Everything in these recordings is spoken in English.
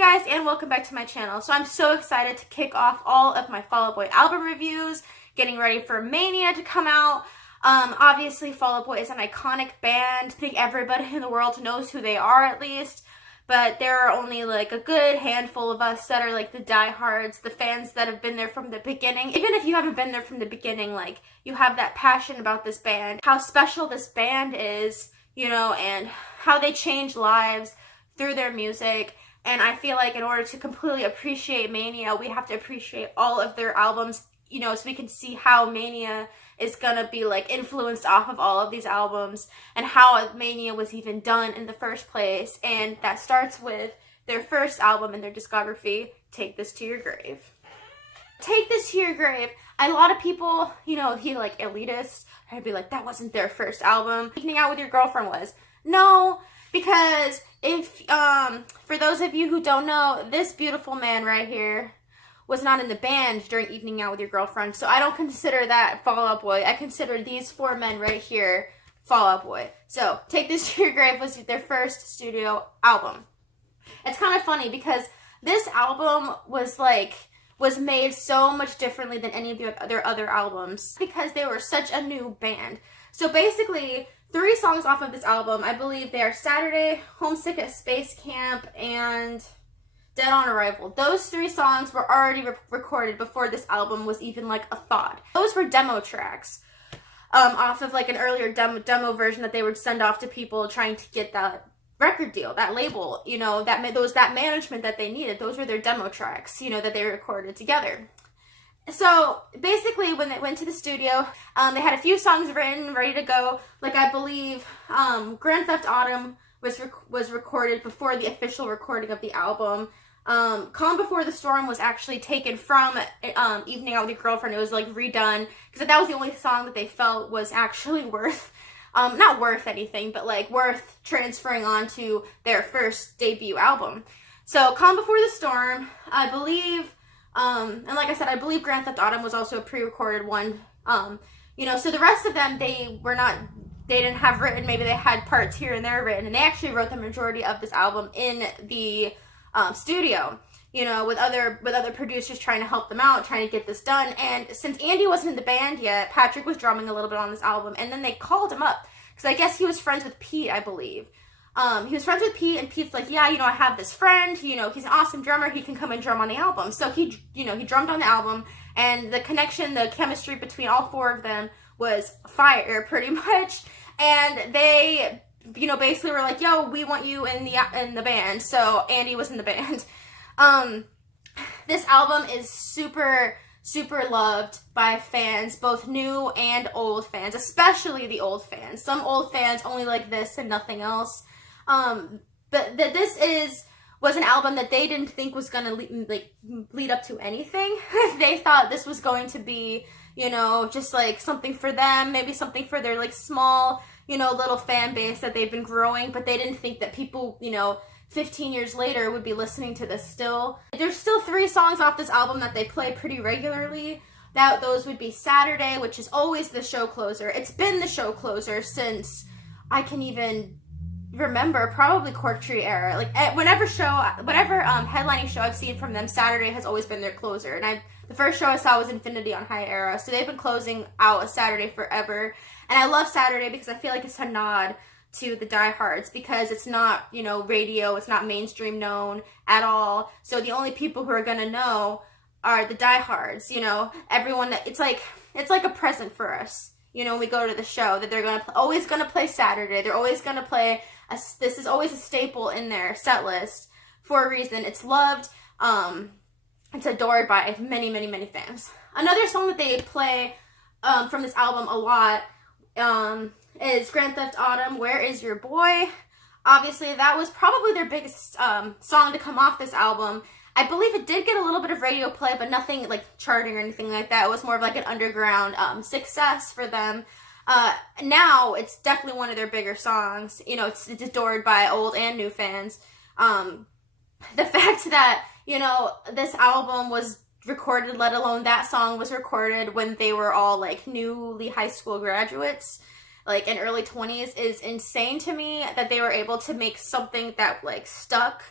guys, and welcome back to my channel. So I'm so excited to kick off all of my Fall Out Boy album reviews, getting ready for Mania to come out. Obviously Fall Out Boy is an iconic band. I think everybody in the world knows who they are at least, but there are only like a good handful of us that are like the diehards, the fans that have been there from the beginning. Even if you haven't been there from the beginning, like you have that passion about this band, how special this band is, you know, and how they change lives through their music. And I feel like in order to completely appreciate Mania, we have to appreciate all of their albums, you know, so we can see how Mania is gonna be like influenced off of all of these albums and how Mania was even done in the first place. And that starts with their first album in their discography, Take This to Your Grave. Take This to Your Grave. A lot of people, you know, he like elitist, I'd be like, that wasn't their first album. Evening Out With Your Girlfriend was. No, because if, for those of you who don't know, this beautiful man right here was not in the band during Evening Out With Your Girlfriend, so I don't consider that Fall Out Boy. I consider these four men right here Fall Out Boy. So, Take This to Your Grave was their first studio album. It's kind of funny because this album was made so much differently than any of their other albums because they were such a new band. So basically, 3 songs off of this album, I believe they are Saturday, Homesick at Space Camp, and Dead on Arrival. Those 3 songs were already recorded before this album was even like a thought. Those were demo tracks off of like an earlier demo version that they would send off to people trying to get that record deal, that label, you know, that management that they needed. Those were their demo tracks, you know, that they recorded together. So basically when they went to the studio, they had a few songs written, ready to go. Like I believe Grand Theft Autumn was recorded before the official recording of the album. Calm Before the Storm was actually taken from Evening Out With Your Girlfriend. It was like redone because that was the only song that they felt was actually worth, not worth anything, but like worth transferring onto their first debut album. So Calm Before the Storm, I believe, and like I said, I believe Grand Theft Autumn was also a pre-recorded one. You know, so the rest of them, they didn't have written, maybe they had parts here and there written, and they actually wrote the majority of this album in the studio, you know, with other producers trying to help them out, trying to get this done. And since Andy wasn't in the band yet, Patrick was drumming a little bit on this album, and then they called him up, because I guess he was friends with Pete, I believe. He was friends with Pete, and Pete's like, yeah, you know, I have this friend, you know, he's an awesome drummer, he can come and drum on the album. So he, you know, he drummed on the album, and the connection, the chemistry between all 4 of them was fire, pretty much. And they, you know, basically were like, yo, we want you in the band. So Andy was in the band. This album is super, super loved by fans, both new and old fans, especially the old fans. Some old fans only like this and nothing else. But this was an album that they didn't think was gonna lead up to anything. They thought this was going to be, you know, just like something for them, maybe something for their like small, you know, little fan base that they've been growing, but they didn't think that people, you know, 15 years later would be listening to this still. There's still 3 songs off this album that they play pretty regularly. Those would be Saturday, which is always the show closer. It's been the show closer since I can even remember, probably Cork Tree era. Like whatever headlining show I've seen from them, Saturday has always been their closer. And the first show I saw was Infinity on High era, so they've been closing out a Saturday forever. And I love Saturday because I feel like it's a nod to the diehards, because it's not, you know, radio, it's not mainstream known at all. So the only people who are gonna know are the diehards, you know, everyone that it's like a present for us, you know, when we go to the show, that they're always gonna play Saturday. They're always gonna play this is always a staple in their set list for a reason. It's loved, it's adored by many, many, many fans. Another song that they play from this album a lot is Grand Theft Autumn, Where Is Your Boy? Obviously, that was probably their biggest song to come off this album. I believe it did get a little bit of radio play, but nothing like charting or anything like that. It was more of like an underground success for them. Now, it's definitely one of their bigger songs. You know, it's adored by old and new fans. The fact that, you know, this album was recorded, let alone that song was recorded when they were all like newly high school graduates, like in early 20s, is insane to me, that they were able to make something that like stuck,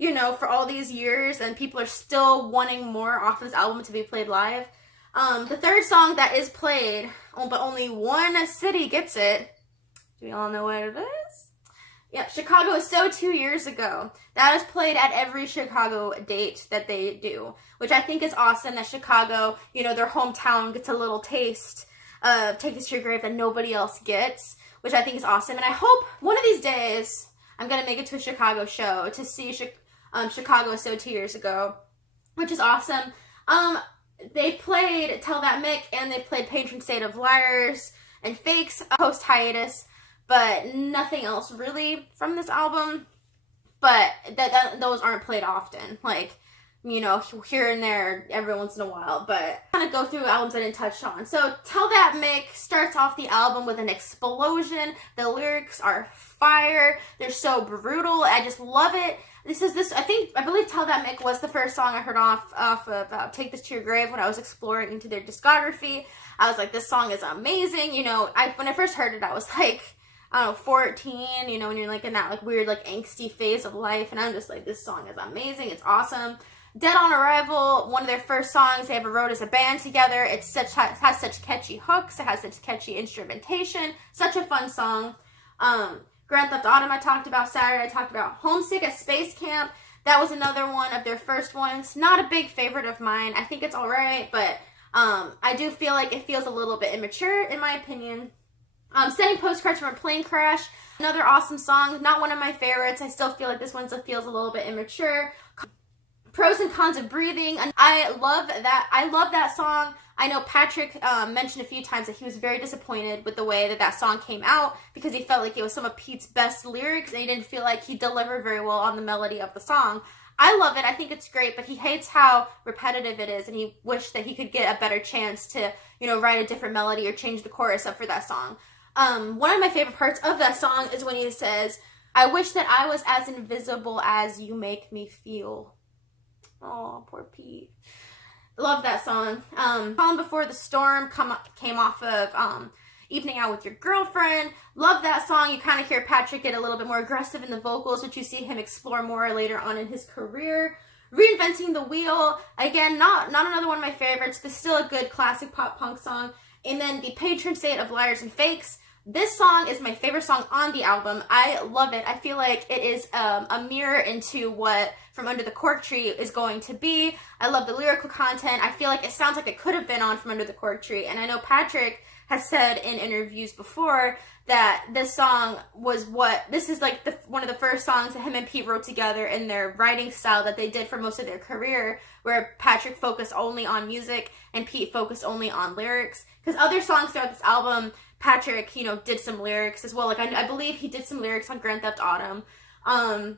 you know, for all these years, and people are still wanting more off this album to be played live. The third song that is played, but only one city gets it. Do we all know what it is? Yep, Chicago is So 2 years ago. That is played at every Chicago date that they do, which I think is awesome that Chicago, you know, their hometown gets a little taste of Take This to Your Grave that nobody else gets, which I think is awesome. And I hope one of these days I'm going to make it to a Chicago show to see Chicago is So 2 years ago, which is awesome. They played Tell That Mick, and they played Patron Saint of Liars and Fakes post hiatus, but nothing else really from this album. But those aren't played often, like, you know, here and there every once in a while. But I'm gonna go through albums I didn't touch on. So Tell That Mick starts off the album with an explosion. The lyrics are fire. They're so brutal. I just love it. I believe Tell That Mick was the first song I heard off of Take This to Your Grave when I was exploring into their discography. I was like, this song is amazing. You know, when I first heard it, I was like, I don't know, 14, you know, when you're like in that like weird like angsty phase of life, and I'm just like, this song is amazing. It's awesome. Dead on Arrival, one of their first songs they ever wrote as a band together. It has such catchy hooks. It has such catchy instrumentation. Such a fun song. Grand Theft Autumn I talked about. Saturday I talked about. Homesick at Space Camp. That was another one of their first ones. Not a big favorite of mine. I think it's alright, but I do feel like it feels a little bit immature in my opinion. Sending Postcards from a Plane Crash. Another awesome song. Not one of my favorites. I still feel like this one feels a little bit immature. Pros and Cons of Breathing. And I love that song. I know Patrick mentioned a few times that he was very disappointed with the way that song came out because he felt like it was some of Pete's best lyrics and he didn't feel like he delivered very well on the melody of the song. I love it. I think it's great, but he hates how repetitive it is, and he wished that he could get a better chance to, you know, write a different melody or change the chorus up for that song. One of my favorite parts of that song is when he says, "I wish that I was as invisible as you make me feel." Oh, poor Pete. Love that song. Calm Before the Storm came off of Evening Out with Your Girlfriend. Love that song. You kind of hear Patrick get a little bit more aggressive in the vocals, which you see him explore more later on in his career. Reinventing the Wheel. Again, not another one of my favorites, but still a good classic pop punk song. And then the Patron Saint of Liars and Fakes. This song is my favorite song on the album. I love it. I feel like it is a mirror into what From Under the Cork Tree is going to be. I love the lyrical content. I feel like it sounds like it could have been on From Under the Cork Tree. And I know Patrick has said in interviews before that this song was this is like one of the first songs that him and Pete wrote together in their writing style that they did for most of their career, where Patrick focused only on music and Pete focused only on lyrics. Because other songs throughout this album, Patrick, you know, did some lyrics as well. Like, I believe he did some lyrics on Grand Theft Autumn. I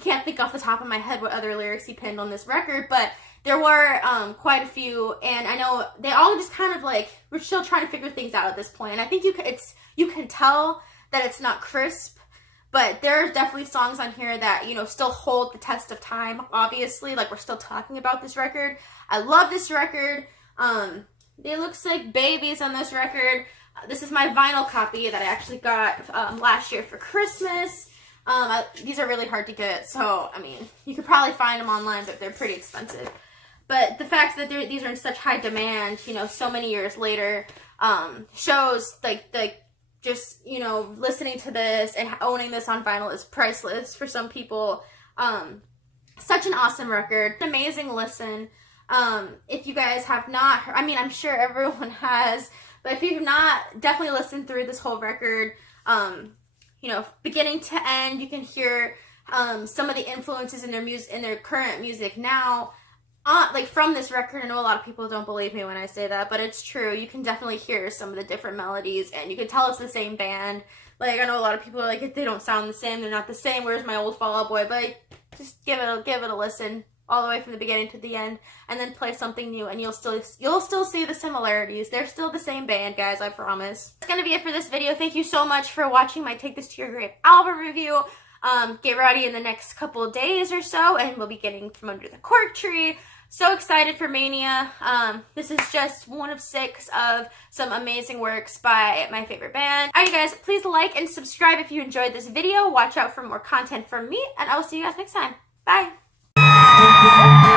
can't think off the top of my head what other lyrics he penned on this record, but there were quite a few, and I know they all just kind of like, we're still trying to figure things out at this point. And I think you can tell that it's not crisp, but there are definitely songs on here that, you know, still hold the test of time, obviously. Like, we're still talking about this record. I love this record. They looks like babies on this record. This is my vinyl copy that I actually got last year for Christmas. These are really hard to get, so, I mean, you could probably find them online, but they're pretty expensive. But the fact that these are in such high demand, you know, so many years later, shows, like, just, you know, listening to this and owning this on vinyl is priceless for some people. Such an awesome record. Amazing listen. If you guys have not heard, I mean, I'm sure everyone has, but if you've not, definitely listen through this whole record. You know, beginning to end, you can hear some of the influences in their music, in their current music now. Like, from this record. I know a lot of people don't believe me when I say that, but it's true. You can definitely hear some of the different melodies, and you can tell it's the same band. Like, I know a lot of people are like, they don't sound the same, they're not the same, where's my old Fall Out Boy? But just give it a listen, all the way from the beginning to the end, and then play something new, and you'll still see the similarities. They're still the same band, guys, I promise. That's gonna be it for this video. Thank you so much for watching my Take This to Your Grave album review. Get ready in the next couple of days or so, and we'll be getting From Under the Cork Tree. So excited for Mania. This is just one of 6 of some amazing works by my favorite band. Alright, guys, please like and subscribe if you enjoyed this video. Watch out for more content from me, and I will see you guys next time. Bye.